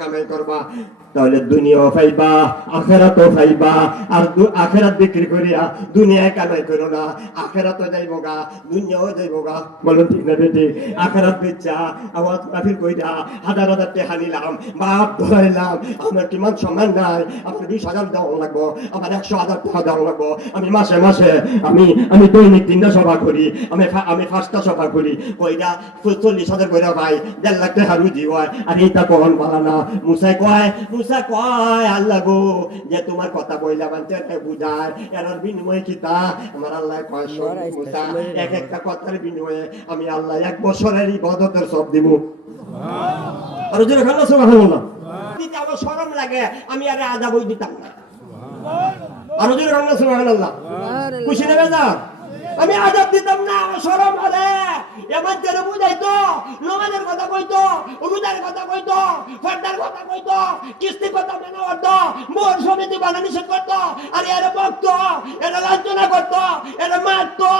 কামাই করবা তাহলে দুনিয়াও পাইবা আখেরাতও পাইবা। আর আখেরাত বিক্রি করিয়া দুনিয়ায় কামাই করো না, আখেরাতও যাইব গা দুনিয়াও যাইব গা। বলুন ঠিক না বেটি? আখেরাত বেচা আওয়াজ মাহফিল কইরা হাজার হাজার টাকা নিলাম, বাপ ধরাইলাম, আমার কি মান সম্মান নাই? আমার 20,000 দেওয়া লাগবো, আমার 100,000 টাকা দেওয়া লাগবো। আমি মাসে মাসে আমি দৈনিক 3টা সভা করি, আমি 5টা সভা করি, কইরা 40,000 কইরা ভাই 1.5 লাখ টাকা রুজি হয়। আর এইটা কখন বলা না? মুসা কয় আল্লাহ গো, যে তোমার কথা বইলা বানতে বুঝায় এর বিনিময়ে কি তা? আমার আল্লাহ কয় মুসা, এক একটা কথার বিনিময়ে আমি আল্লাহ 1 বছরের ইবাদতের সব দিব। আর যদি খাল্লা সুবহানাল্লাহ দিতে আমার শরম লাগে, আমি আরে আদা বই দিতাম না। আর যদি খাল্লা সুবহানাল্লাহ খুশি নেবে না? আমি আজাব দিতাম না, আমার শরম আরে এমন করে বুঝাইতো, নমাজের কথা কইতো, রোজার কথা কইতো, ফর্দার কথা কইতো, কিস্তির কথা মেনে করতো, মোর সমিতি বানা নিষেধ করতো। আর এরা বকতো, এরা লাঞ্ছনা করতো, এরা মারতো,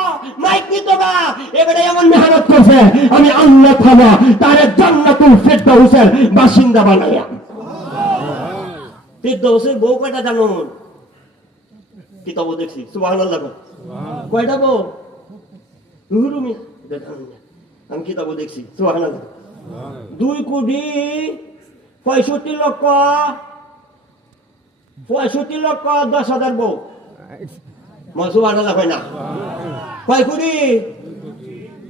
মাইক নিত না। এবারে এমন মেহনত করছে, আমি আল্লাহ তাআলা তারে জান্নাতুল ফিরদাউসের বাসিন্দা বানাইয়া। ফিরদাউসের বউ কয়টা জানুন? কিতাব দেখছি, সুবহানাল্লাহ। কয়টা বউ? রুহুরুমি আমি কিতাব দেখছি, সুবহানাল্লাহ। 2,65,10,000 বউ। সুবহানাল্লাহ কয় না? কয় কোটি?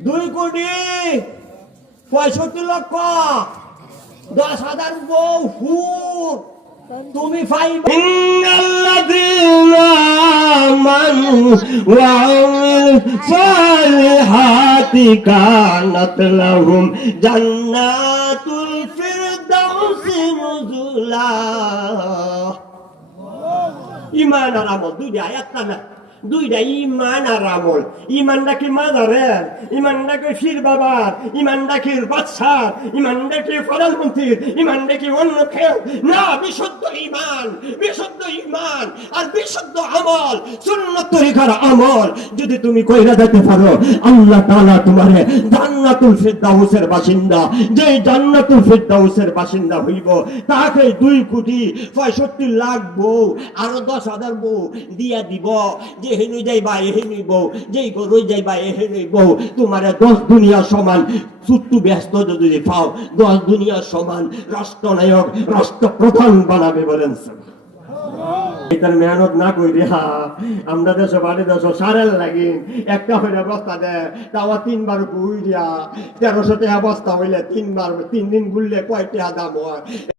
2,65,10,000 বউ হুর তুমি পাইবা। ইন্নাল্লাযীনা আমানু ওয়া আমিলুস সালিহাতি কানাত লাহুম জান্নাতুল ফিরদাউসি নুজুলা। ঈমান আর আমল দুইটা আয়াত না, দুইটা ইমান আর আমল। ইমানটা কি মাজারের, ইমানটা কি শির বাবার, ইমানটা কি বাদশাহ, ইমানটা কি প্রধানমন্ত্রীর, ইমানটা কি অন্য কেউ না। বিশুদ্ধ ইমান, বিশুদ্ধ ইমান আর বিশুদ্ধ আমল, সুন্নাত তরিকার আমল যদি তুমি কইরা দিতে পারো, আল্লাহ তাআলা তোমারে জান্নাতুল ফিরদাউসের বাসিন্দা, যে জান্নাতুল ফিরদাউসের বাসিন্দা হইব, তাকে 2,65,00,000 বউ আর 10,000 বউ দিয়া দিব। যে হেনু যাইবা এহেনুই বউ, যেই গরুই যাইবা এহেনুই বউ। তোমারে 10 দুনিয়া সমান সুট্টু ব্যস্ত যদি পাও, 10 দুনিয়া সমান রাষ্ট্রনায়ক, রাষ্ট্রপ্রধান বানাবে। বলেন এটার মেহনত না করি আমরা দেশে বাড়ি দেশ সারের লাগি একটা হইলে বস্তা দেয়, তাও 3 বার বুইয়া 1300 টাকা বস্তা হইলে 3 দিন গুললে কয় টাকা দাম হয়।